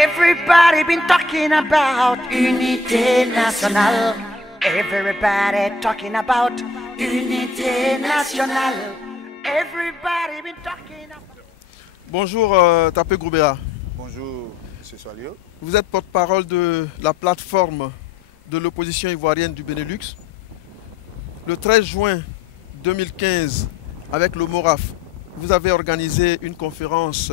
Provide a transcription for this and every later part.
Everybody been talking about unité nationale. Everybody talking about unité nationale. Everybody been talking about... Bonjour Tapé Groubeya. Bonjour M. Swalio. Vous êtes porte-parole de la plateforme de l'opposition ivoirienne du Benelux. Le 13 juin 2015, avec le MORAF, vous avez organisé une conférence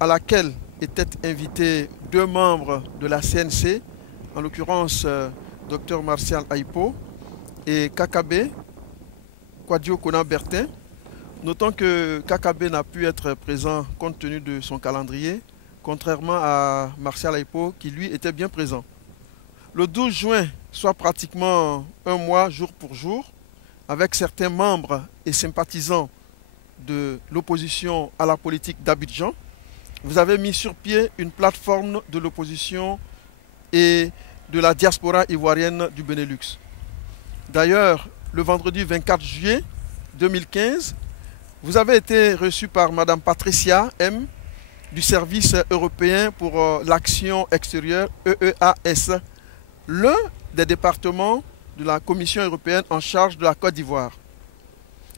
à laquelle étaient invités 2 membres de la CNC, en l'occurrence Dr Martial Aipo et Kakabe Kwadio Kona-Bertin. Notons que Kakabe n'a pu être présent compte tenu de son calendrier, contrairement à Martial Aipo qui lui était bien présent. Le 12 juin, soit pratiquement un mois jour pour jour, avec certains membres et sympathisants de l'opposition à la politique d'Abidjan, vous avez mis sur pied une plateforme de l'opposition et de la diaspora ivoirienne du Benelux. D'ailleurs, le vendredi 24 juillet 2015, vous avez été reçu par Mme Patricia M. du Service européen pour l'action extérieure, EEAS, l'un des départements de la Commission européenne en charge de la Côte d'Ivoire.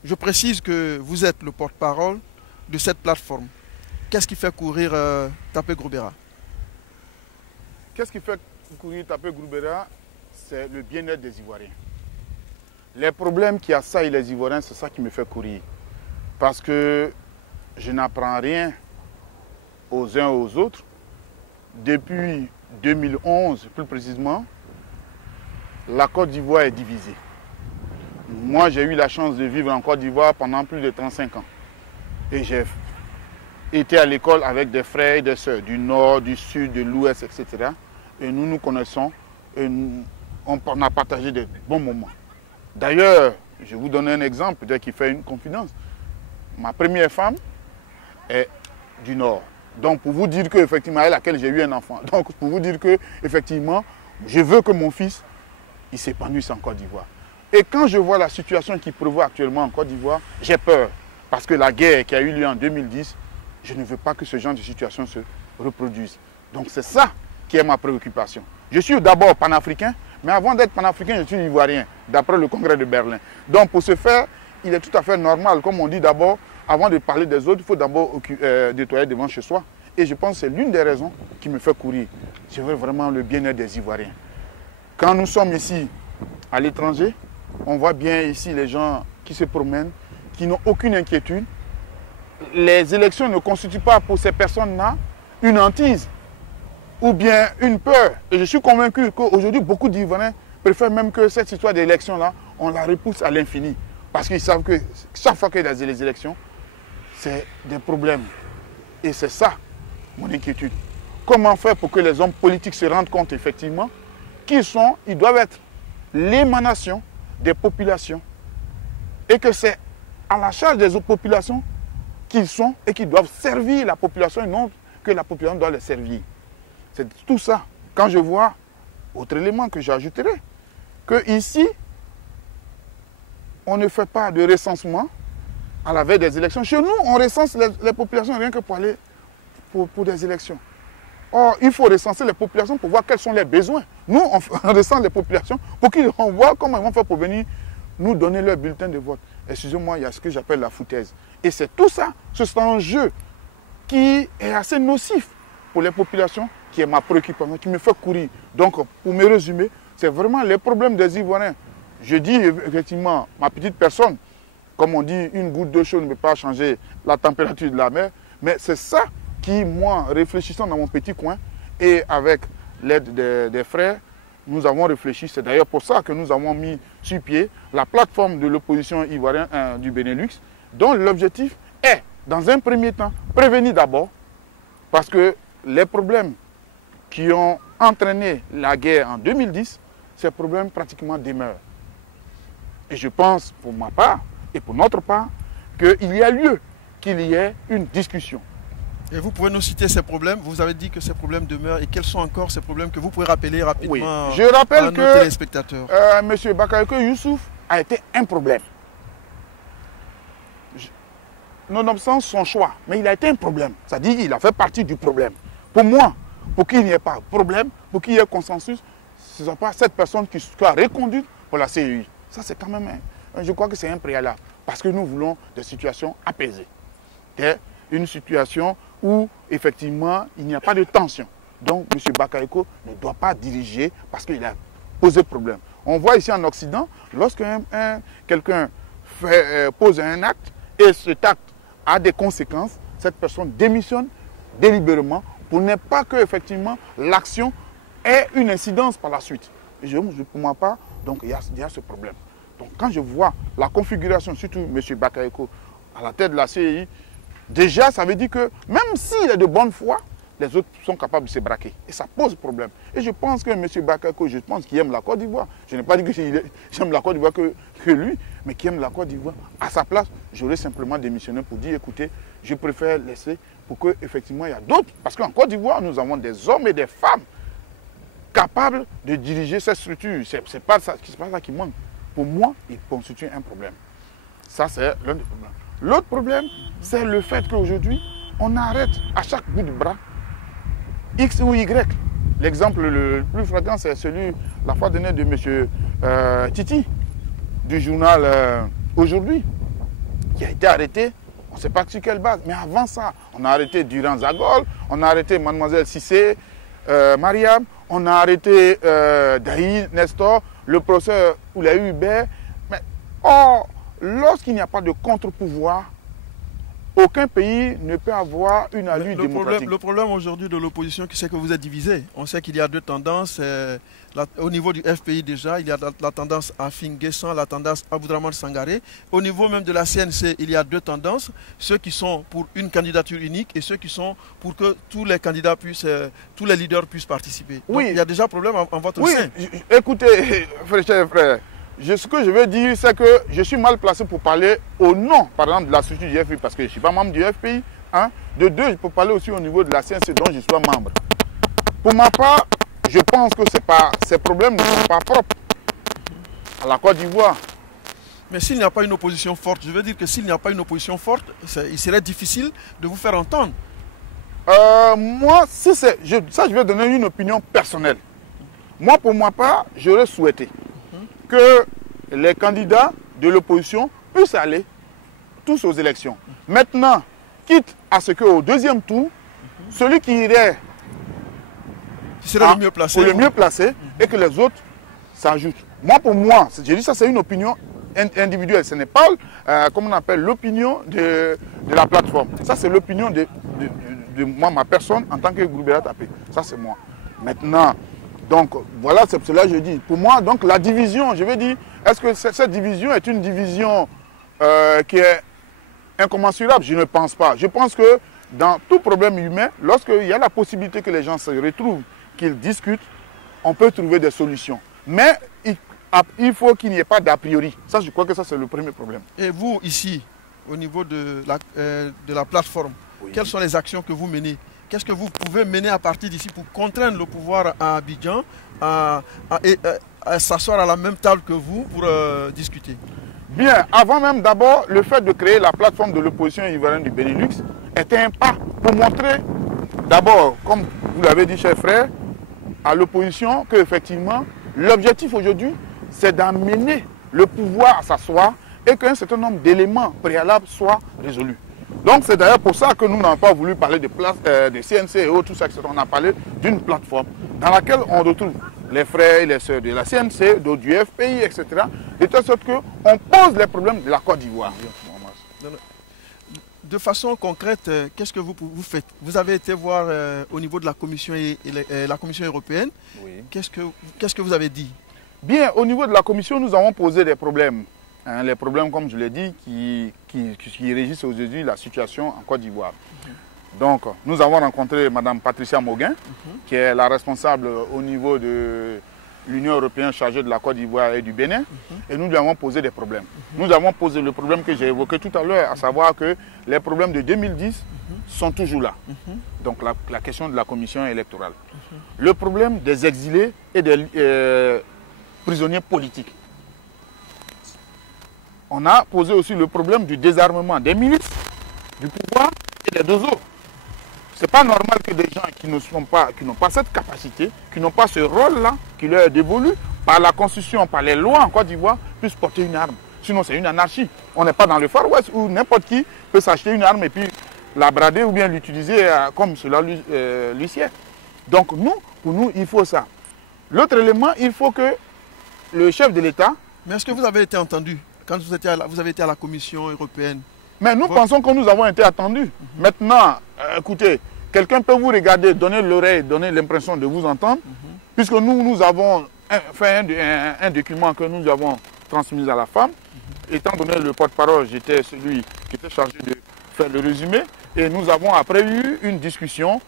Je précise que vous êtes le porte-parole de cette plateforme. Qu'est-ce qui fait courir Tapé Groubeya? Qu'est-ce qui fait courir Tapé Groubeya? C'est le bien-être des Ivoiriens. Les problèmes qui assaillent les Ivoiriens, c'est ça qui me fait courir. Parce que je n'apprends rien aux uns aux autres. Depuis 2011, plus précisément, la Côte d'Ivoire est divisée. Moi, j'ai eu la chance de vivre en Côte d'Ivoire pendant plus de 35 ans. Et j'ai été à l'école avec des frères et des sœurs du nord, du sud, de l'ouest, etc. Et nous nous connaissons et on a partagé des bons moments. D'ailleurs, je vais vous donner un exemple, peut-être qui fait une confidence. Ma première femme est du nord. Donc pour vous dire que effectivement, avec laquelle j'ai eu un enfant. Donc pour vous dire que effectivement, je veux que mon fils il s'épanouisse en Côte d'Ivoire. Et quand je vois la situation qui prévaut actuellement en Côte d'Ivoire, j'ai peur. Parce que la guerre qui a eu lieu en 2010, je ne veux pas que ce genre de situation se reproduise. Donc c'est ça qui est ma préoccupation. Je suis d'abord panafricain, mais avant d'être panafricain, je suis ivoirien, d'après le congrès de Berlin. Donc pour ce faire, il est tout à fait normal, comme on dit d'abord, avant de parler des autres, il faut d'abord nettoyer devant chez soi. Et je pense que c'est l'une des raisons qui me fait courir. Je veux vraiment le bien-être des Ivoiriens. Quand nous sommes ici, à l'étranger, on voit bien ici les gens qui se promènent, qui n'ont aucune inquiétude. Les élections ne constituent pas pour ces personnes-là une hantise ou bien une peur. Et je suis convaincu qu'aujourd'hui, beaucoup d'Ivoiriens préfèrent même que cette histoire d'élection-là, on la repousse à l'infini. Parce qu'ils savent que chaque fois qu'il y a des élections, c'est des problèmes. Et c'est ça, mon inquiétude. Comment faire pour que les hommes politiques se rendent compte effectivement ils doivent être l'émanation des populations. Et que c'est à la charge des autres populations qu'ils sont et qu'ils doivent servir la population et non que la population doit les servir. C'est tout ça. Quand je vois, autre élément que j'ajouterai, que ici, on ne fait pas de recensement à la veille des élections. Chez nous, on recense les populations rien que pour aller pour des élections. Or, il faut recenser les populations pour voir quels sont les besoins. Nous, on recense les populations pour qu'ils voient comment ils vont faire pour venir nous donner leur bulletin de vote. Excusez-moi, il y a ce que j'appelle la foutaise. Et c'est tout ça, ce enjeu qui est assez nocif pour les populations, qui est ma préoccupation, qui me fait courir. Donc, pour me résumer, c'est vraiment les problèmes des Ivoiriens. Je dis effectivement, ma petite personne, comme on dit, une goutte d'eau chaude ne peut pas changer la température de la mer, mais c'est ça qui, moi, réfléchissant dans mon petit coin, et avec l'aide des frères, nous avons réfléchi. C'est d'ailleurs pour ça que nous avons mis sur pied la plateforme de l'opposition ivoirienne du Benelux, dont l'objectif est, dans un premier temps, prévenir d'abord, parce que les problèmes qui ont entraîné la guerre en 2010, ces problèmes pratiquement demeurent. Et je pense, pour ma part et pour notre part, qu'il y a lieu qu'il y ait une discussion. Et vous pouvez nous citer ces problèmes? Vous avez dit que ces problèmes demeurent. Et quels sont encore ces problèmes que vous pouvez rappeler rapidement? Oui. Je rappelle à nos téléspectateurs? M. Bakayoko Youssouf a été un problème. Nonobstant son choix, mais il a été un problème. C'est-à-dire qu'il a fait partie du problème. Pour moi, pour qu'il n'y ait pas de problème, pour qu'il y ait consensus, ce ne soit pas cette personne qui soit reconduite pour la CEI. Ça, c'est quand même, je crois que c'est un préalable. Parce que nous voulons des situations apaisées. Une situation où, effectivement, il n'y a pas de tension. Donc, M. Bakayoko ne doit pas diriger parce qu'il a posé problème. On voit ici en Occident, lorsque quelqu'un pose un acte et cet acte a des conséquences, cette personne démissionne délibérément pour ne pas que, effectivement, l'action ait une incidence par la suite. Et pour moi pas, donc il y a ce problème. Donc quand je vois la configuration, surtout M. Bakayoko, à la tête de la CEI, déjà ça veut dire que même s'il est de bonne foi, les autres sont capables de se braquer. Et ça pose problème. Et je pense que M. Bakayoko, je pense qu'il aime la Côte d'Ivoire. Je n'ai pas dit que j'aime la Côte d'Ivoire que lui, mais qu'il aime la Côte d'Ivoire. À sa place, j'aurais simplement démissionné pour dire, écoutez, je préfère laisser pour qu'effectivement il y a d'autres. Parce qu'en Côte d'Ivoire, nous avons des hommes et des femmes capables de diriger cette structure. C'est pas ça qui manque. Pour moi, il constitue un problème. Ça, c'est l'un des problèmes. L'autre problème, c'est le fait qu'aujourd'hui, on arrête à chaque bout de bras X ou Y. L'exemple le plus flagrant, c'est celui, la fois dernière, de M. Titi, du journal Aujourd'hui, qui a été arrêté, on ne sait pas sur quelle base. Mais avant ça, on a arrêté Durand Zagol, on a arrêté Mademoiselle Cissé, Mariam, on a arrêté Daï Nestor, le procès où il y a eu Hubert. Mais lorsqu'il n'y a pas de contre-pouvoir, aucun pays ne peut avoir une allure démocratique. Le problème aujourd'hui de l'opposition, c'est que vous êtes divisé. On sait qu'il y a deux tendances. Au niveau du FPI déjà, il y a la tendance à Finguessan, la tendance à Aboudraman Sangaré. Au niveau même de la CNC, il y a deux tendances. Ceux qui sont pour une candidature unique et ceux qui sont pour que tous les candidats puissent, tous les leaders puissent participer. Oui. Donc, il y a déjà problème en votre sein. Écoutez, frère. Ce que je veux dire, c'est que je suis mal placé pour parler au nom, par exemple, de la structure du FPI, parce que je ne suis pas membre du FPI. Hein. De deux, je peux parler aussi au niveau de la CNC dont je sois membre. Pour ma part, je pense que ces problèmes ne sont pas propres à la Côte d'Ivoire. Mais s'il n'y a pas une opposition forte, je veux dire que s'il n'y a pas une opposition forte, il serait difficile de vous faire entendre. Moi, je vais donner une opinion personnelle. Moi, pour ma part, j'aurais souhaité que les candidats de l'opposition puissent aller tous aux élections. Maintenant, quitte à ce qu'au deuxième tour, celui qui irait le mieux placé et que les autres s'ajoutent. Moi, pour moi, je dis ça, c'est une opinion individuelle. Ce n'est pas, comme on appelle, l'opinion de la plateforme. Ça, c'est l'opinion de moi, ma personne, en tant que Groubera Tapé. Ça, c'est moi. Maintenant, donc, voilà, c'est cela que je dis. Pour moi, donc, la division, je veux dire, est-ce que cette division est une division qui est incommensurable? Je ne pense pas. Je pense que dans tout problème humain, lorsqu'il y a la possibilité que les gens se retrouvent, qu'ils discutent, on peut trouver des solutions. Mais il faut qu'il n'y ait pas d'a priori. Ça, je crois que ça, c'est le premier problème. Et vous, ici, au niveau de la plateforme, oui, quelles sont les actions que vous menez? Qu'est-ce que vous pouvez mener à partir d'ici pour contraindre le pouvoir à Abidjan à s'asseoir à la même table que vous pour discuter? Bien, avant même d'abord, le fait de créer la plateforme de l'opposition ivoirienne du Benelux était un pas pour montrer d'abord, comme vous l'avez dit, chers frères, à l'opposition qu'effectivement, l'objectif aujourd'hui, c'est d'amener le pouvoir à s'asseoir et qu'un certain nombre d'éléments préalables soient résolus. Donc c'est d'ailleurs pour ça que nous n'avons pas voulu parler de CNC et autres, tout ça, etc. On a parlé d'une plateforme dans laquelle on retrouve les frères et les sœurs de la CNC, du FPI, etc. De telle sorte qu'on pose les problèmes de la Côte d'Ivoire. De façon concrète, qu'est-ce que vous faites? Vous avez été voir au niveau de la Commission, la Commission européenne. Oui. Qu'est-ce que vous avez dit? Bien, au niveau de la Commission, nous avons posé des problèmes. Hein, les problèmes, comme je l'ai dit, qui régissent aujourd'hui la situation en Côte d'Ivoire. Donc, nous avons rencontré Mme Patricia Mauguin, qui est la responsable au niveau de l'Union européenne chargée de la Côte d'Ivoire et du Bénin, et nous lui avons posé des problèmes. Nous avons posé le problème que j'ai évoqué tout à l'heure, à savoir que les problèmes de 2010 sont toujours là. Donc, la question de la commission électorale. Le problème des exilés et des prisonniers politiques. On a posé aussi le problème du désarmement des milices, du pouvoir et des deux autres. Ce n'est pas normal que des gens qui n'ont pas cette capacité, qui n'ont pas ce rôle-là, qui leur est dévolu par la Constitution, par les lois en Côte d'Ivoire, puissent porter une arme. Sinon, c'est une anarchie. On n'est pas dans le Far West où n'importe qui peut s'acheter une arme et puis la brader ou bien l'utiliser comme cela lui sied. Donc pour nous, il faut ça. L'autre élément, il faut que le chef de l'État... Mais est-ce que vous avez été entendu quand vous avez été à la Commission européenne? Mais nous pensons que nous avons été attendus. Maintenant, écoutez, quelqu'un peut vous regarder, donner l'oreille, donner l'impression de vous entendre, puisque nous avons fait un document que nous avons transmis à la femme. Étant donné le porte-parole, j'étais celui qui était chargé de faire le résumé. Et nous avons après eu une discussion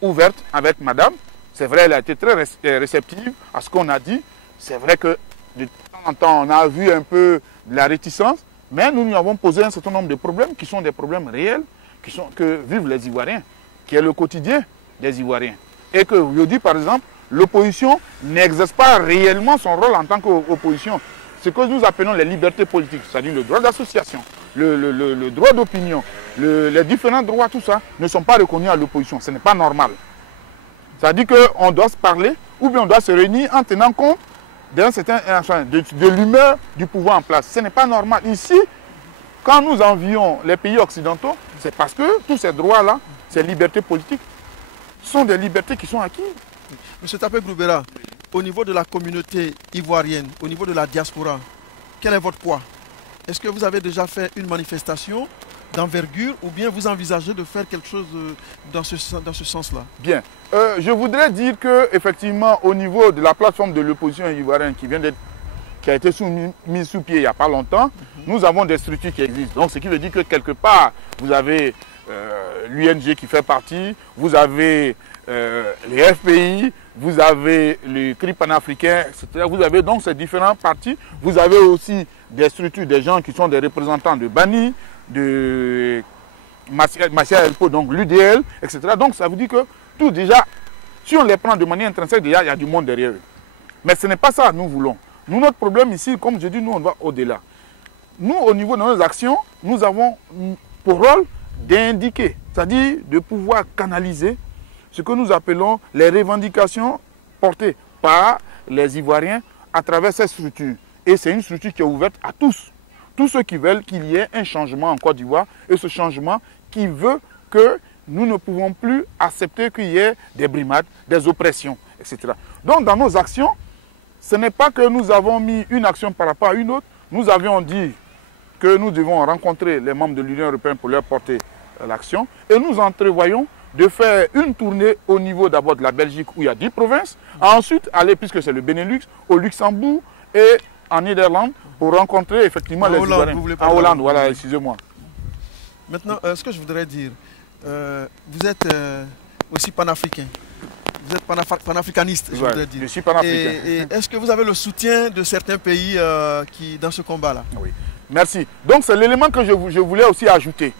ouverte avec madame. C'est vrai, elle a été très réceptive à ce qu'on a dit. C'est vrai que de temps en temps, on a vu un peu de la réticence. Mais nous lui avons posé un certain nombre de problèmes qui sont des problèmes réels, que vivent les Ivoiriens, qui est le quotidien des Ivoiriens. Et que, je dis par exemple, l'opposition n'exerce pas réellement son rôle en tant qu'opposition. Ce que nous appelons les libertés politiques, c'est-à-dire le droit d'association, le droit d'opinion, les différents droits, tout ça, ne sont pas reconnus à l'opposition. Ce n'est pas normal. C'est-à-dire qu'on doit se parler ou bien on doit se réunir en tenant compte de l'humeur du pouvoir en place. Ce n'est pas normal. Ici, quand nous envions les pays occidentaux, c'est parce que tous ces droits-là, ces libertés politiques, sont des libertés qui sont acquises. Monsieur Tapé Groubeira, au niveau de la communauté ivoirienne, au niveau de la diaspora, quel est votre poids? Est-ce que vous avez déjà fait une manifestation d'envergure ou bien vous envisagez de faire quelque chose dans ce sens-là? Bien. Je voudrais dire qu'effectivement, au niveau de la plateforme de l'opposition ivoirienne qui a été mise sous pied il n'y a pas longtemps, nous avons des structures qui existent. Donc, ce qui veut dire que quelque part, vous avez l'UNG qui fait partie, vous avez les FPI, vous avez le CRI panafricain, etc. Vous avez donc ces différents partis. Vous avez aussi des structures, des gens qui sont des représentants de Bani, de Massia Elpo, donc l'UDL, etc. Donc ça veut dire que tout déjà, si on les prend de manière intrinsèque, déjà il y a du monde derrière eux. Mais ce n'est pas ça que nous voulons. Nous, notre problème ici, comme je dis, nous on va au-delà. Nous, au niveau de nos actions, nous avons pour rôle d'indiquer, c'est-à-dire de pouvoir canaliser ce que nous appelons les revendications portées par les Ivoiriens à travers ces structures. Et c'est une structure qui est ouverte à tous. Tous ceux qui veulent qu'il y ait un changement en Côte d'Ivoire et ce changement qui veut que nous ne pouvons plus accepter qu'il y ait des brimades, des oppressions, etc. Donc dans nos actions, ce n'est pas que nous avons mis une action par rapport à une autre. Nous avions dit que nous devons rencontrer les membres de l'Union européenne pour leur porter l'action. Et nous entrevoyons de faire une tournée au niveau d'abord de la Belgique où il y a 10 provinces. Ensuite, aller, puisque c'est le Benelux, au Luxembourg et en Néerlande pour rencontrer effectivement les Ivoiriens. En Hollande, voilà, excusez-moi. Maintenant, ce que je voudrais dire, vous êtes aussi panafricain. Vous êtes panafricaniste, je voudrais dire. Je suis panafricain. Et est-ce que vous avez le soutien de certains pays dans ce combat-là? Oui, merci. Donc c'est l'élément que je voulais aussi ajouter.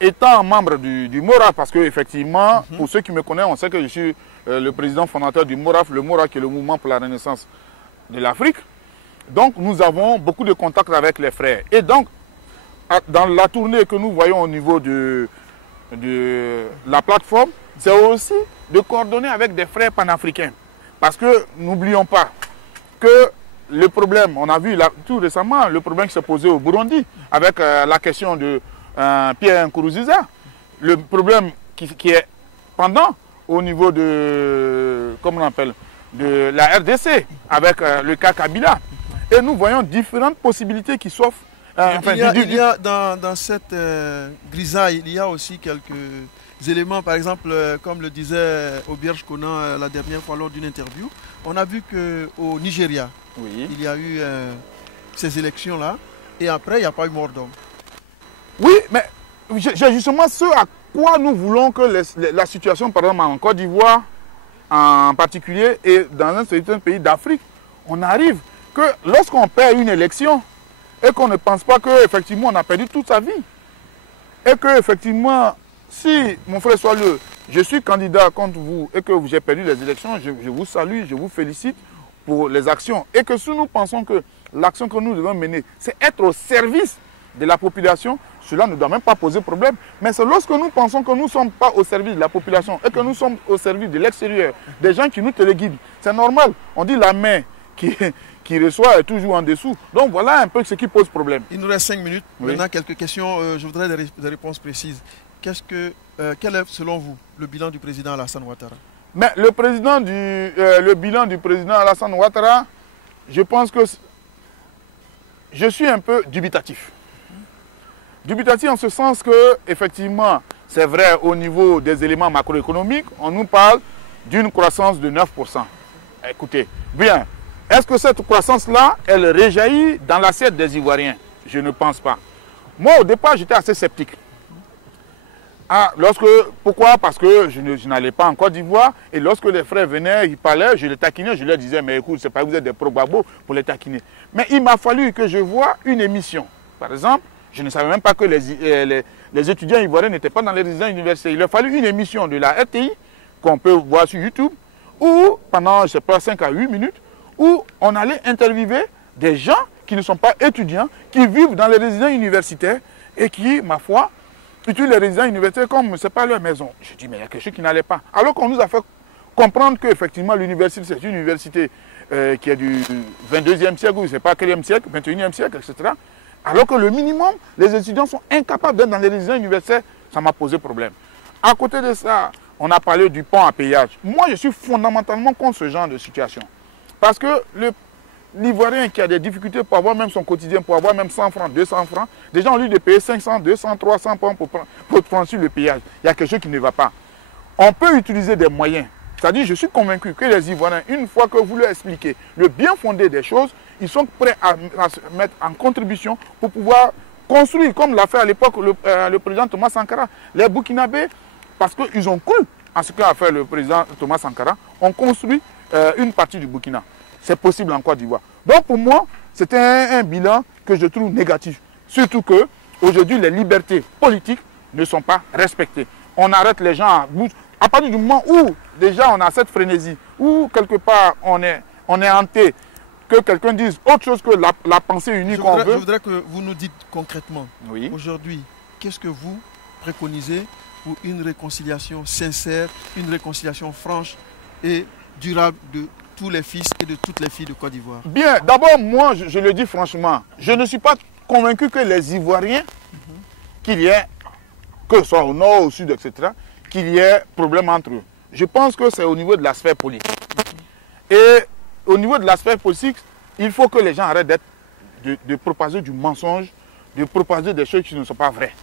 Étant membre du MORAF, parce qu'effectivement, pour ceux qui me connaissent, on sait que je suis le président fondateur du MORAF, le MORAF qui est le mouvement pour la renaissance de l'Afrique. Donc nous avons beaucoup de contacts avec les frères. Et donc, dans la tournée que nous voyons au niveau de la plateforme, c'est aussi de coordonner avec des frères panafricains. Parce que n'oublions pas que le problème, on a vu tout récemment le problème qui s'est posé au Burundi avec la question de Pierre Nkurunziza. Le problème qui est pendant au niveau de, comment on appelle, de la RDC avec le cas Kabila. Et nous voyons différentes possibilités qui s'offrent. Il y a dans cette grisaille, il y a aussi quelques éléments, par exemple, comme le disait Auberge Conan la dernière fois lors d'une interview, on a vu qu'au Nigeria, il y a eu ces élections-là, et après, il n'y a pas eu mort d'homme. Oui, mais j'ai justement ce à quoi nous voulons que la situation, par exemple, en Côte d'Ivoire, en particulier, et dans un certain pays d'Afrique, on arrive que lorsqu'on perd une élection, et qu'on ne pense pas qu'effectivement on a perdu toute sa vie, et qu'effectivement, si, mon frère Soileux, je suis candidat contre vous et que j'ai perdu les élections, je vous salue, je vous félicite pour les actions. Et que si nous pensons que l'action que nous devons mener, c'est être au service de la population, cela ne doit même pas poser problème. Mais c'est lorsque nous pensons que nous ne sommes pas au service de la population et que nous sommes au service de l'extérieur, des gens qui nous téléguident. C'est normal. On dit la main qui reçoit est toujours en dessous. Donc voilà un peu ce qui pose problème. Il nous reste 5 minutes. Oui. Maintenant, quelques questions. Je voudrais des réponses précises. Quel est, selon vous, le bilan du président Alassane Ouattara? Mais le bilan du président Alassane Ouattara, je pense que je suis un peu dubitatif. Dubitatif en ce sens que, effectivement, c'est vrai au niveau des éléments macroéconomiques, on nous parle d'une croissance de 9%. Écoutez, bien, est-ce que cette croissance-là, elle réjaillit dans l'assiette des Ivoiriens? Je ne pense pas. Moi, au départ, j'étais assez sceptique. Pourquoi? Parce que je n'allais pas en Côte d'Ivoire et lorsque les frères venaient, ils parlaient, je les taquinais, je leur disais, mais écoute, c'est pas que vous êtes des pro-Gbagbo pour les taquiner. Mais il m'a fallu que je voie une émission. Par exemple, je ne savais même pas que les étudiants ivoiriens n'étaient pas dans les résidences universitaires. Il a fallu une émission de la RTI, qu'on peut voir sur YouTube, où pendant, je ne sais pas, 5 à 8 minutes, où on allait interviewer des gens qui ne sont pas étudiants, qui vivent dans les résidences universitaires et qui, ma foi, utilisent les résidences universitaires comme ce n'est pas leur maison. Je dis, mais il y a quelque chose qui n'allait pas. Alors qu'on nous a fait comprendre qu'effectivement, l'université, c'est une université qui est du 22e siècle, ou je ne sais pas quel siècle, 21e siècle, etc. Alors que le minimum, les étudiants sont incapables d'être dans les résidences universitaires, ça m'a posé problème. À côté de ça, on a parlé du pont à péage. Moi, je suis fondamentalement contre ce genre de situation. Parce que l'Ivoirien qui a des difficultés pour avoir même son quotidien, pour avoir même 100 francs, 200 francs, déjà on lui de payer 500, 200, 300 francs pour franchir le péage. Il y a quelque chose qui ne va pas. On peut utiliser des moyens. C'est-à-dire, je suis convaincu que les Ivoiriens, une fois que vous leur expliquez le bien fondé des choses, ils sont prêts à se mettre en contribution pour pouvoir construire, comme l'a fait à l'époque le président Thomas Sankara. Les Burkinabés, parce qu'ils ont cru en ce qu'a fait le président Thomas Sankara, ont construit une partie du Burkina. C'est possible en Côte d'Ivoire. Donc pour moi, c'est un bilan que je trouve négatif. Surtout qu'aujourd'hui, les libertés politiques ne sont pas respectées. On arrête les gens à partir du moment où déjà on a cette frénésie, où quelque part on est hanté, que quelqu'un dise autre chose que la pensée unique qu'on veut. Je voudrais que vous nous dites concrètement, oui. Aujourd'hui, qu'est-ce que vous préconisez pour une réconciliation sincère, une réconciliation franche et durable de tous les fils et de toutes les filles de Côte d'Ivoire? Bien, d'abord, moi, je le dis franchement, je ne suis pas convaincu que les Ivoiriens, qu'il y ait, que ce soit au nord, au sud, etc., qu'il y ait problème entre eux. Je pense que c'est au niveau de la sphère politique. Et au niveau de la sphère politique, il faut que les gens arrêtent de propager du mensonge, de propager des choses qui ne sont pas vraies.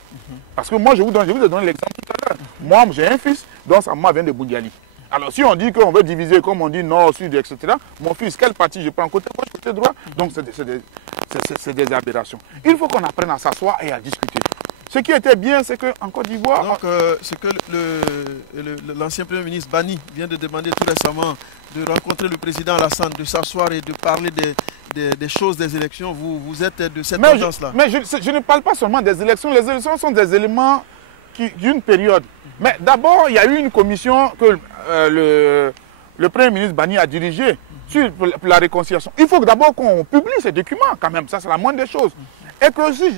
Parce que moi, je vous ai donné l'exemple tout à l'heure. Moi, j'ai un fils dont sa maman vient de Boundiali. Alors, si on dit qu'on veut diviser, comme on dit nord, sud, etc., mon fils, quelle partie je prends, côté gauche, côté droit? Donc, c'est des aberrations. Il faut qu'on apprenne à s'asseoir et à discuter. Ce qui était bien, c'est qu'en Côte d'Ivoire... Donc, ce que l'ancien Premier ministre Bani vient de demander tout récemment, de rencontrer le président Alassane, de s'asseoir et de parler des choses des élections, vous êtes de cette tendance-là? Mais je ne parle pas seulement des élections. Les élections sont des éléments d'une période. Mais d'abord, il y a eu une commission que le Premier ministre Bani a dirigée pour la réconciliation. Il faut d'abord qu'on publie ces documents quand même. Ça, c'est la moindre des choses. Et que aussi,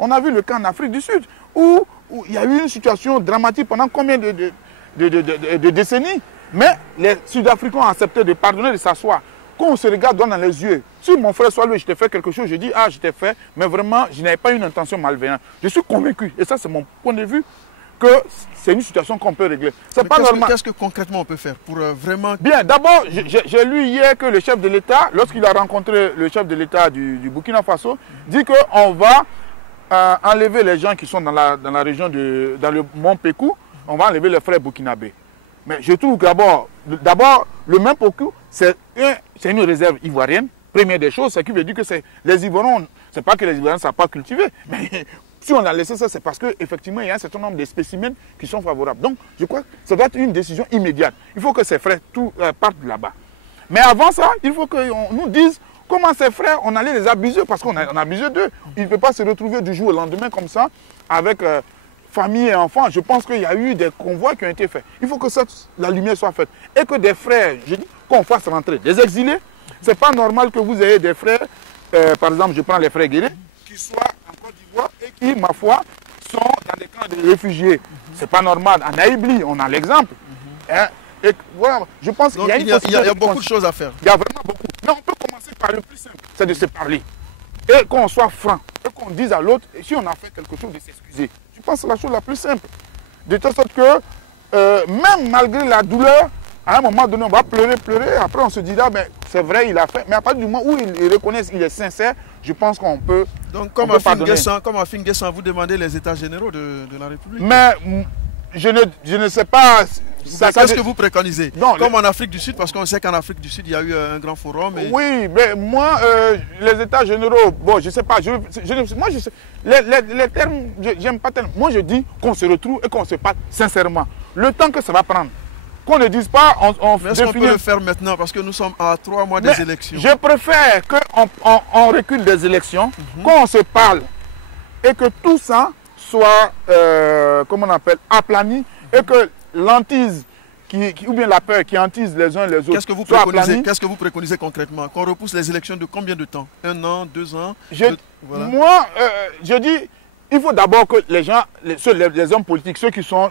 on a vu le cas en Afrique du Sud où il y a eu une situation dramatique pendant combien de décennies. Mais les Sud-Africains ont accepté de pardonner, de s'asseoir. Quand on se regarde droit dans les yeux, si mon frère soit lui, je t'ai fait quelque chose, je dis, ah, je t'ai fait, mais vraiment, je n'avais pas une intention malveillante. Je suis convaincu, et ça c'est mon point de vue, que c'est une situation qu'on peut régler. C'est pas normal. Qu'est-ce que concrètement on peut faire pour vraiment... Bien, d'abord, j'ai lu hier que le chef de l'État, lorsqu'il a rencontré le chef de l'État du Burkina Faso, dit qu'on va enlever les gens qui sont dans la région, dans le mont Pékou, on va enlever les frères burkinabés. Mais je trouve que d'abord, le mont Pékou, c'est une réserve ivoirienne. Première des choses, c'est qui veut dire que les Ivoiriens, c'est pas que les Ivoiriens ne savent pas cultiver, mais si on a laissé ça, c'est parce qu'effectivement, il y a un certain nombre de spécimens qui sont favorables. Donc, je crois que ça doit être une décision immédiate. Il faut que ces frères partent de là-bas. Mais avant ça, il faut qu'on nous dise comment ces frères, on allait les abuser, parce qu'on a abusé d'eux. Ils ne peuvent pas se retrouver du jour au lendemain comme ça, avec famille et enfants. Je pense qu'il y a eu des convois qui ont été faits. Il faut que la lumière soit faite. Et que des frères, je dis, qu'on fasse rentrer des exilés. Ce n'est pas normal que vous ayez des frères, par exemple, je prends les frères Guéré, qui soient en Côte d'Ivoire qui, ma foi, sont dans des camps de réfugiés. C'est pas normal. En Haïbli, on a l'exemple. Hein? Et voilà, je pense qu'il y a une il y a beaucoup de choses à faire. Il y a vraiment beaucoup. Mais on peut commencer par le plus simple, c'est de se parler. Et qu'on soit franc, et qu'on dise à l'autre, et si on a fait quelque chose, de s'excuser. Je pense que c'est la chose la plus simple. De telle sorte que, même malgré la douleur, à un moment donné, on va pleurer, après on se dira, ben, c'est vrai, il a fait. Mais à partir du moment où il reconnaît qu'il est sincère, je pense qu'on peut. Donc, comme à Finguessan, vous demandez les états généraux de la République. Mais je ne sais pas. Qu'est-ce que vous préconisez? Non, comme en Afrique du Sud, parce qu'on sait qu'en Afrique du Sud, il y a eu un grand forum. Et... Oui, mais moi, les états généraux, bon, je ne sais pas. Moi, je sais, les termes, j'aime pas tellement. Moi, je dis qu'on se retrouve et qu'on se parle sincèrement. Le temps que ça va prendre. Qu'on ne dise pas, mais est-ce qu'on peut le faire maintenant? Parce que nous sommes à 3 mois des élections. Je préfère qu'on recule des élections, qu'on se parle et que tout ça soit, comment on appelle, aplani et que l'antise ou bien la peur qui hantise les uns les autres. Qu'est-ce que vous préconisez concrètement? Qu'on repousse les élections de combien de temps? 1 an, 2 ans? Voilà. Moi, je dis, il faut d'abord que les gens, les hommes politiques, ceux qui sont,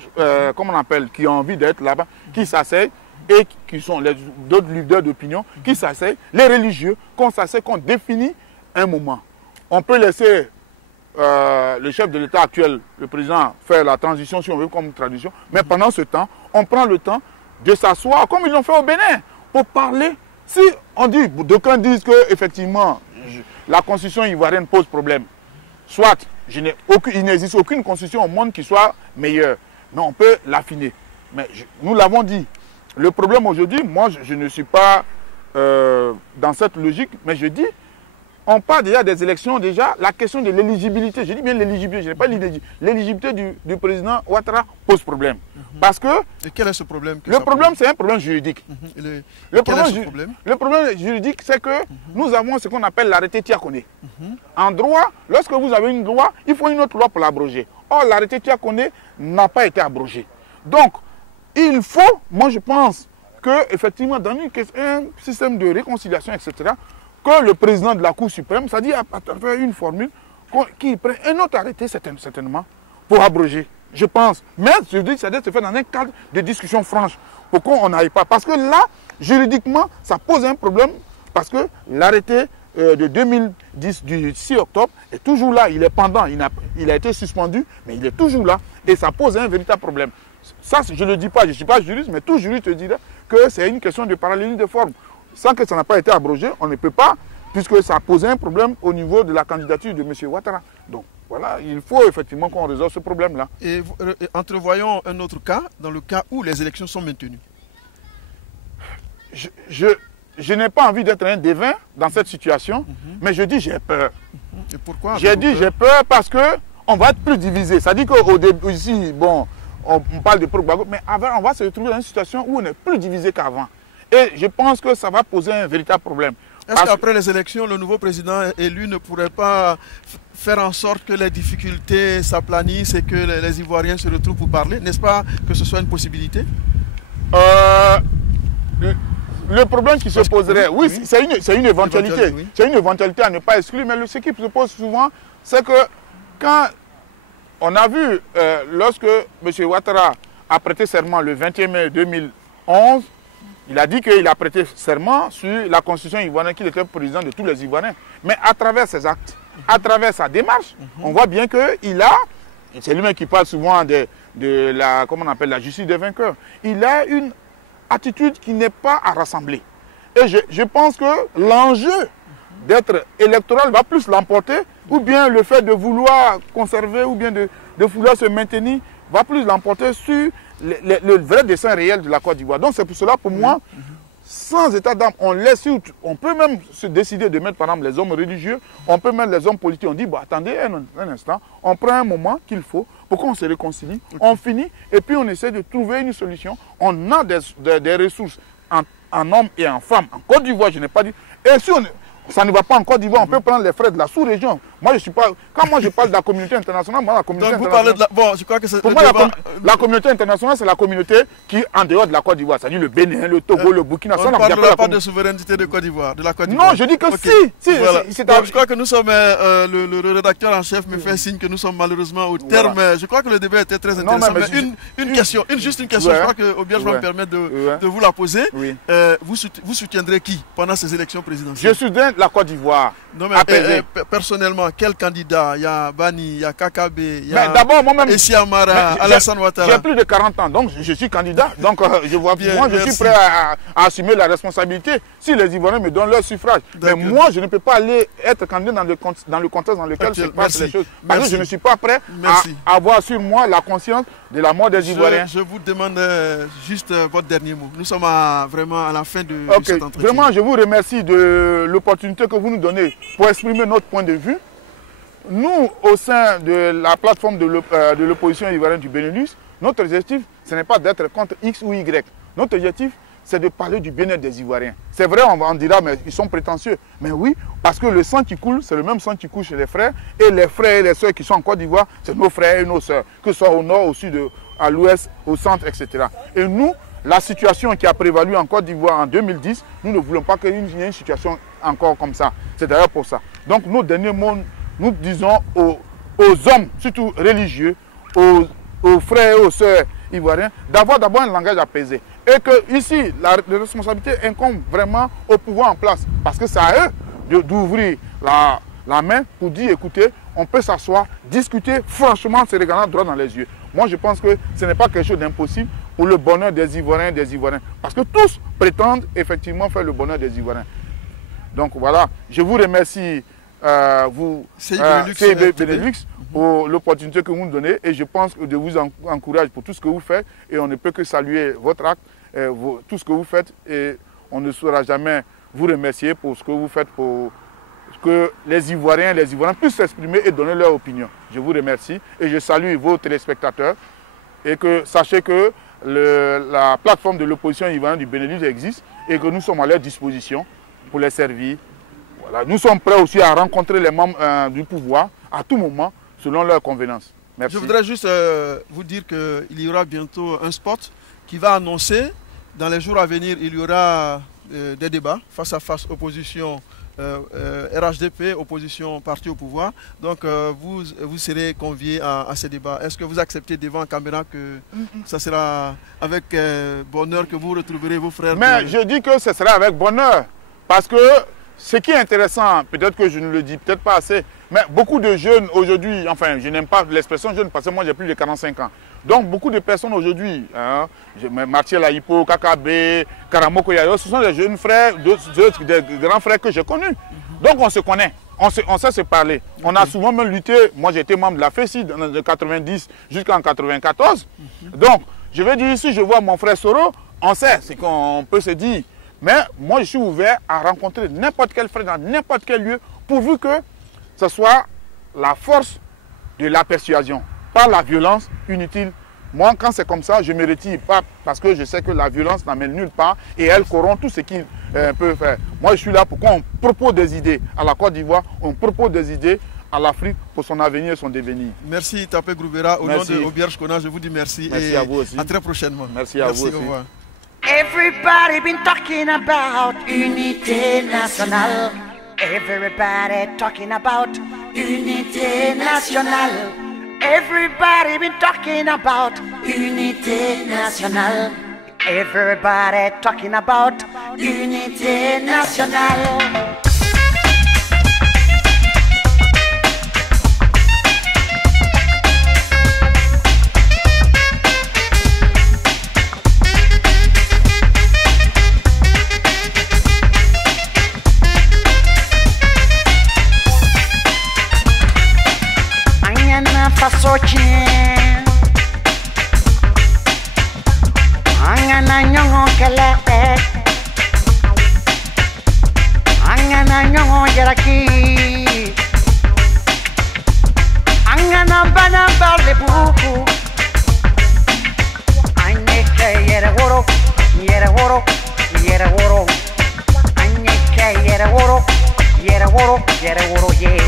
comment on appelle, qui ont envie d'être là-bas, qui s'asseyent et qui sont d'autres leaders d'opinion, qui s'asseyent, les religieux, qu'on s'asseye, qu'on définit un moment. On peut laisser le chef de l'État actuel, le président, faire la transition, si on veut, comme tradition. Mais pendant ce temps, on prend le temps de s'asseoir, comme ils l'ont fait au Bénin, pour parler. Si on dit, d'aucuns disent qu'effectivement, la constitution ivoirienne pose problème, soit il n'existe aucune constitution au monde qui soit meilleure, mais on peut l'affiner. Mais nous l'avons dit. Le problème aujourd'hui, moi, je ne suis pas dans cette logique, mais je dis, on parle déjà des élections, déjà, la question de l'éligibilité, je dis bien l'éligibilité, je n'ai pas l'idée, l'éligibilité du président Ouattara pose problème. Parce que... Et quel est ce problème? Le problème, c'est un problème juridique. Le problème juridique, c'est que nous avons ce qu'on appelle l'arrêté Tiakoné. En droit, lorsque vous avez une loi, il faut une autre loi pour l'abroger. Or, l'arrêté Tiakoné n'a pas été abrogé. Donc, il faut, moi je pense, qu'effectivement, dans un système de réconciliation, etc., que le président de la Cour suprême, c'est-à-dire à travers une formule, qu'il prenne un autre arrêté, certainement, pour abroger. Je pense. Mais je dis que ça doit se faire dans un cadre de discussion franche, pour qu'on n'aille pas. Parce que là, juridiquement, ça pose un problème, parce que l'arrêté de 2010 du 6 octobre est toujours là. Il est pendant, il a été suspendu, mais il est toujours là. Et ça pose un véritable problème. Ça, je ne le dis pas, je ne suis pas juriste, mais tout juriste dirait que c'est une question de parallélisme de forme. Sans que ça n'a pas été abrogé, on ne peut pas, puisque ça a posé un problème au niveau de la candidature de M. Ouattara. Donc voilà, il faut effectivement qu'on résolve ce problème-là. Et entrevoyons un autre cas, dans le cas où les élections sont maintenues. Je n'ai pas envie d'être un devin dans cette situation, mais je dis j'ai peur. Et pourquoi? J'ai dit j'ai peur parce qu'on va être plus divisé. Ça dit qu'au début, ici, bon, on parle de propagande, mais avant, on va se retrouver dans une situation où on est plus divisé qu'avant. Et je pense que ça va poser un véritable problème. Est-ce qu'après les élections, le nouveau président élu ne pourrait pas faire en sorte que les difficultés s'aplanissent et que les Ivoiriens se retrouvent pour parler? N'est-ce pas que ce soit une possibilité? Le problème qui se poserait, oui, c'est une éventualité. Oui. C'est une éventualité à ne pas exclure, mais ce qui se pose souvent, c'est que quand on a vu, lorsque M. Ouattara a prêté serment le 21 mai 2011, il a dit qu'il a prêté serment sur la constitution ivoirienne, qu'il était président de tous les Ivoiriens. Mais à travers ses actes, à travers sa démarche, on voit bien qu'il a, c'est lui-même qui parle souvent de la, comment on appelle, la justice des vainqueurs, il a une attitude qui n'est pas à rassembler. Et je pense que l'enjeu d'être électoral va plus l'emporter, ou bien le fait de vouloir conserver, ou bien de vouloir se maintenir, va plus l'emporter sur le vrai dessein réel de la Côte d'Ivoire. Donc c'est pour cela, pour moi, sans état d'âme, on peut même se décider de mettre par exemple les hommes religieux, on peut mettre les hommes politiques, on dit, bon, attendez un instant, on prend un moment qu'il faut pour qu'on se réconcilie, on finit, et puis on essaie de trouver une solution. On a des ressources en hommes et en femmes. En Côte d'Ivoire, je n'ai pas dit, et si ça ne va pas en Côte d'Ivoire, on peut prendre les frères de la sous-région. Moi, je suis pas. Quand moi je parle de la communauté internationale, moi, la communauté Donc vous internationale. parlez de la... Bon, je crois que c'est... Pour moi, la communauté internationale, c'est la communauté qui est en dehors de la Côte d'Ivoire. C'est-à-dire le Bénin, le Togo, le Burkina. On ne parlera pas de souveraineté de Côte d'Ivoire, de la Côte d'Ivoire. Non, je dis que okay. si. Voilà. Bon, je crois que nous sommes... le rédacteur en chef me fait signe que nous sommes malheureusement au terme. Je crois que le débat était très intéressant. Mais une question, juste une question. Je crois que Aubière, je vais me permettre de vous la poser. Vous soutiendrez qui pendant ces élections présidentielles? Je soutiens la Côte d'Ivoire. Non, mais personnellement, quel candidat? Il y a Bani, il y a Kakabe, il y a Essi Amara, Alassane Ouattara. J'ai plus de 40 ans, donc je suis candidat. Donc je vois bien. Moi, je suis prêt à assumer la responsabilité si les Ivoiriens me donnent leur suffrage. Mais moi, je ne peux pas aller être candidat dans le contexte dans lequel se passent les choses. Parce que je ne suis pas prêt à avoir sur moi la conscience de la mort des Ivoiriens. Je vous demande juste votre dernier mot. Nous sommes vraiment à la fin de cet entretien. Vraiment, je vous remercie de l'opportunité que vous nous donnez pour exprimer notre point de vue. Nous, au sein de la plateforme de l'opposition ivoirienne du Benelux, notre objectif, ce n'est pas d'être contre X ou Y. Notre objectif, c'est de parler du bien-être des Ivoiriens. C'est vrai, on dira, mais ils sont prétentieux. Mais oui, parce que le sang qui coule, c'est le même sang qui coule chez les frères. Et les frères et les sœurs qui sont en Côte d'Ivoire, c'est nos frères et nos sœurs. Que ce soit au nord, au sud, à l'ouest, au centre, etc. Et nous, la situation qui a prévalu en Côte d'Ivoire en 2010, nous ne voulons pas qu'il y ait une situation encore comme ça. C'est d'ailleurs pour ça. Donc, nos derniers mots, nous disons aux hommes, surtout religieux, aux frères et aux sœurs ivoiriens, d'avoir d'abord un langage apaisé. Et que ici, la responsabilité incombe vraiment au pouvoir en place. Parce que c'est à eux d'ouvrir la main pour dire, écoutez, on peut s'asseoir, discuter franchement, se regardant droit dans les yeux. Moi, je pense que ce n'est pas quelque chose d'impossible pour le bonheur des Ivoiriens et des Ivoiriens. Parce que tous prétendent effectivement faire le bonheur des Ivoiriens. Donc voilà, je vous remercie, vous, Benelux, pour l'opportunité que vous nous donnez. Et je pense que je vous encourage pour tout ce que vous faites. Et on ne peut que saluer votre acte, tout ce que vous faites. Et on ne saura jamais vous remercier pour ce que vous faites pour que les Ivoiriens puissent s'exprimer et donner leur opinion. Je vous remercie et je salue vos téléspectateurs. Et que sachez que la plateforme de l'opposition ivoirienne du Benelux existe et que nous sommes à leur disposition pour les servir. Voilà. Nous sommes prêts aussi à rencontrer les membres du pouvoir à tout moment, selon leur convenance. Merci. Je voudrais juste vous dire qu'il y aura bientôt un spot qui va annoncer, dans les jours à venir, il y aura des débats face à face, opposition RHDP, opposition parti au pouvoir. Donc vous serez conviés à ces débats. Est-ce que vous acceptez devant la caméra que ça sera avec bonheur que vous retrouverez vos frères? Mais je dis que ce sera avec bonheur. Parce que ce qui est intéressant, peut-être que je ne le dis peut-être pas assez, mais beaucoup de jeunes aujourd'hui, enfin je n'aime pas l'expression jeune parce que moi j'ai plus de 45 ans. Donc beaucoup de personnes aujourd'hui, Martial Ahipo, Kakabe, Karamoko Yayo, ce sont des jeunes frères, des grands frères que j'ai connus. Donc on se connaît, on sait se parler. On a souvent même lutté, moi j'étais membre de la FECI de 90 jusqu'en 94. Donc je vais dire ici, je vois mon frère Soro, on sait ce qu'on peut se dire. Mais moi, je suis ouvert à rencontrer n'importe quel frère dans n'importe quel lieu, pourvu que ce soit la force de la persuasion, pas la violence inutile. Moi, quand c'est comme ça, je me retire, pas parce que je sais que la violence n'amène nulle part et elle corrompt tout ce qu'il peut faire. Moi, je suis là pour qu'on propose des idées à la Côte d'Ivoire, on propose des idées à l'Afrique pour son avenir et son devenir. Merci Tapé Groubera. Au nom de Aubière Kona, je vous dis merci. Merci à vous aussi. À très prochainement. Merci à vous aussi. Au revoir. Everybody been talking about unité nationale. Everybody talking about unité nationale. Everybody been talking about unité nationale. Everybody talking about unité nationale. Fasochien Angana nyongo kelete Angana nyongo jaraki Angana bana barle buku Anyeke yere woro Yere woro Yere woro Anyeke yere woro Yere woro Yere woro ye